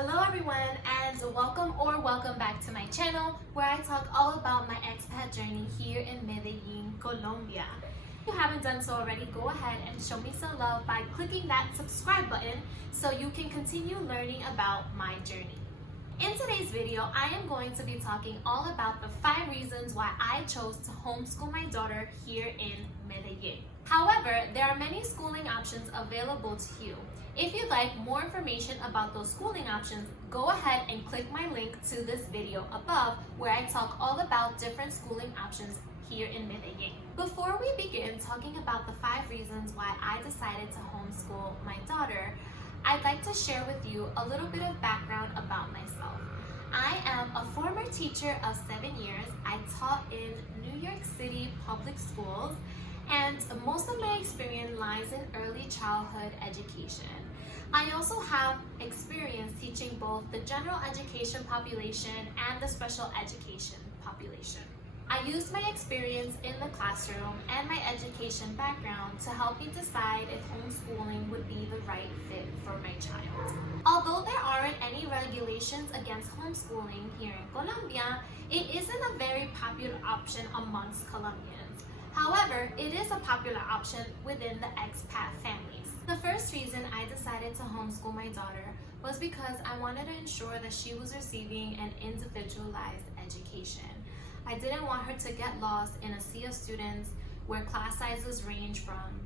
Hello everyone, and welcome back to my channel where I talk all about my expat journey here in Medellin, Colombia. If you haven't done so already, go ahead and show me some love by clicking that subscribe button so you can continue learning about my journey. In today's video, I am going to be talking all about the 5 reasons why I chose to homeschool my daughter here in Medellin. However, there are many schooling options available to you. If you'd like more information about those schooling options, go ahead and click my link to this video above where I talk all about different schooling options here in Medellin. Before we begin talking about the 5 reasons why I decided to homeschool my daughter, I'd like to share with you a little bit of background about myself. I am a former teacher of 7 years. I taught in New York City public schools, and most of my experience lies in early childhood education. I also have experience teaching both the general education population and the special education population. I used my experience in the classroom and my education background to help me decide if homeschooling would be the right fit for my child. Although there aren't any regulations against homeschooling here in Colombia, it isn't a very popular option amongst Colombians. However, it is a popular option within the expat families. The first reason I decided to homeschool my daughter was because I wanted to ensure that she was receiving an individualized education. I didn't want her to get lost in a sea of students where class sizes range from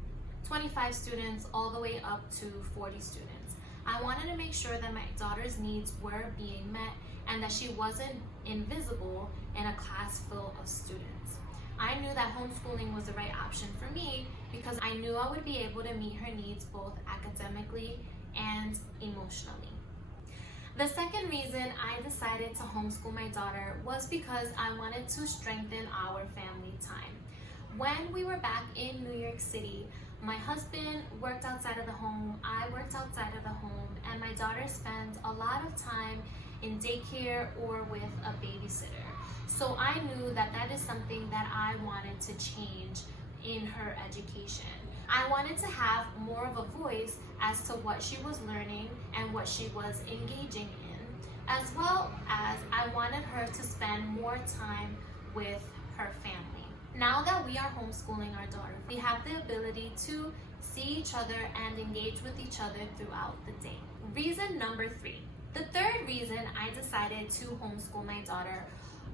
25 students all the way up to 40 students. I wanted to make sure that my daughter's needs were being met and that she wasn't invisible in a class full of students. I knew that homeschooling was the right option for me because I knew I would be able to meet her needs both academically and emotionally. The second reason I decided to homeschool my daughter was because I wanted to strengthen our family time. When we were back in New York City, my husband worked outside of the home, I worked outside of the home, and my daughter spent a lot of time in daycare or with a babysitter. So I knew that that is something that I wanted to change in her education. I wanted to have more of a voice as to what she was learning and what she was engaging in, as well as I wanted her to spend more time with her family. Now that we are homeschooling our daughter, we have the ability to see each other and engage with each other throughout the day. Reason number 3. The third reason I decided to homeschool my daughter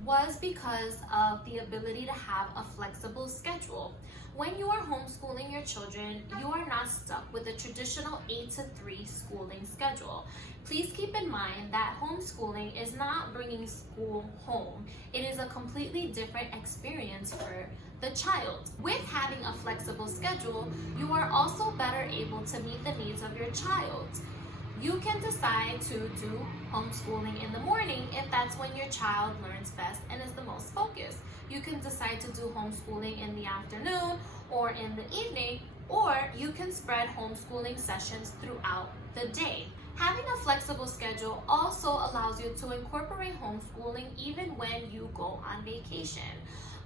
was because of the ability to have a flexible schedule. When you are homeschooling your children, you are not stuck with a traditional 8 to 3 schooling schedule. Please keep in mind that homeschooling is not bringing school home. It is a completely different experience for the child. With having a flexible schedule, you are also better able to meet the needs of your child. You can decide to do homeschooling in the morning if that's when your child learns best and is the most focused. You can decide to do homeschooling in the afternoon or in the evening, or you can spread homeschooling sessions throughout the day. Having a flexible schedule also allows you to incorporate homeschooling even when you go on vacation.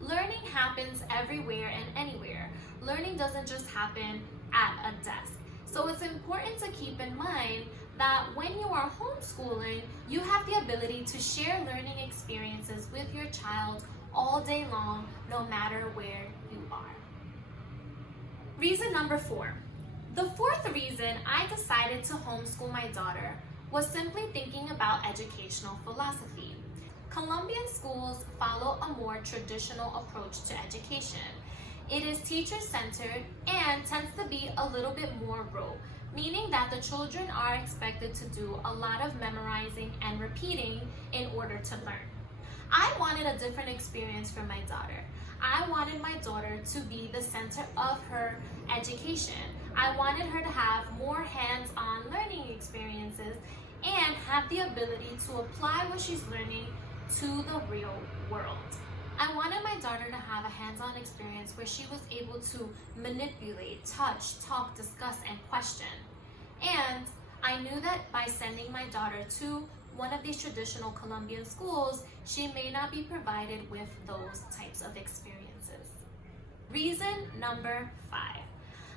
Learning happens everywhere and anywhere. Learning doesn't just happen at a desk. So it's important to keep in mind that when you are homeschooling, you have the ability to share learning experiences with your child all day long, no matter where you are. Reason number 4. The fourth reason I decided to homeschool my daughter was simply thinking about educational philosophy. Colombian schools follow a more traditional approach to education. It is teacher-centered and tends to be a little bit more rote, meaning that the children are expected to do a lot of memorizing and repeating in order to learn. I wanted a different experience for my daughter. I wanted my daughter to be the center of her education. I wanted her to have more hands-on learning experiences and have the ability to apply what she's learning to the real world. I wanted my daughter to have a hands-on experience where she was able to manipulate, touch, talk, discuss, and question. And I knew that by sending my daughter to one of these traditional Colombian schools, she may not be provided with those types of experiences. Reason number 5.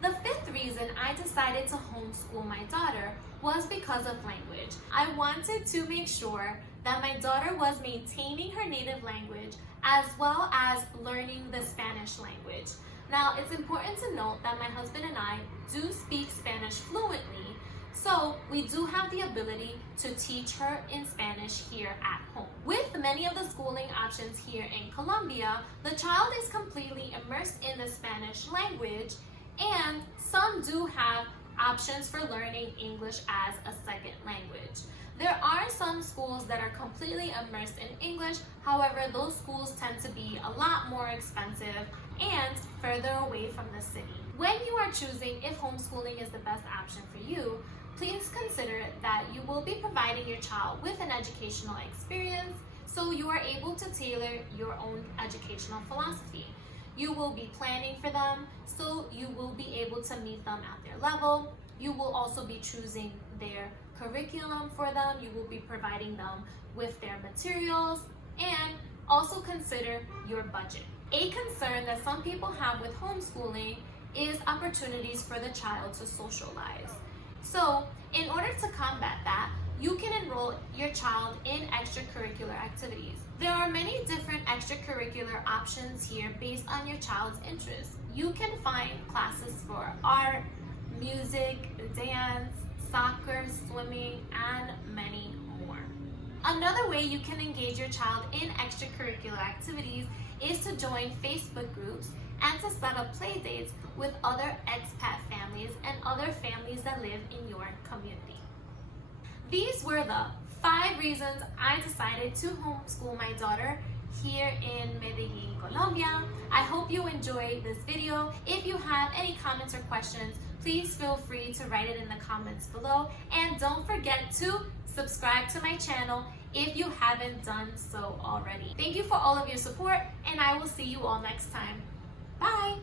The fifth reason I decided to homeschool my daughter was because of language. I wanted to make sure that my daughter was maintaining her native language as well as learning the Spanish language. Now, it's important to note that my husband and I do speak Spanish fluently, so we do have the ability to teach her in Spanish here at home. With many of the schooling options here in Colombia, the child is completely immersed in the Spanish language, and some do have options for learning English as a second language. There are some schools that are completely immersed in English, however, those schools tend to be a lot more expensive and further away from the city. When you are choosing if homeschooling is the best option for you, please consider that you will be providing your child with an educational experience, so you are able to tailor your own educational philosophy. You will be planning for them, so you will be able to meet them at their level. You will also be choosing their curriculum for them. You will be providing them with their materials, and also consider your budget. A concern that some people have with homeschooling is opportunities for the child to socialize. So, in order to combat that, you can enroll your child in extracurricular activities. There are many different extracurricular options here based on your child's interests. You can find classes for art, music, dance, soccer, swimming, and many more. Another way you can engage your child in extracurricular activities is to join Facebook groups and to set up play dates with other expat families and other families that live in your community. These were the 5 reasons I decided to homeschool my daughter here in Medellin, Colombia. I hope you enjoyed this video. If you have any comments or questions, please feel free to write it in the comments below. And don't forget to subscribe to my channel if you haven't done so already. Thank you for all of your support, and I will see you all next time. Bye!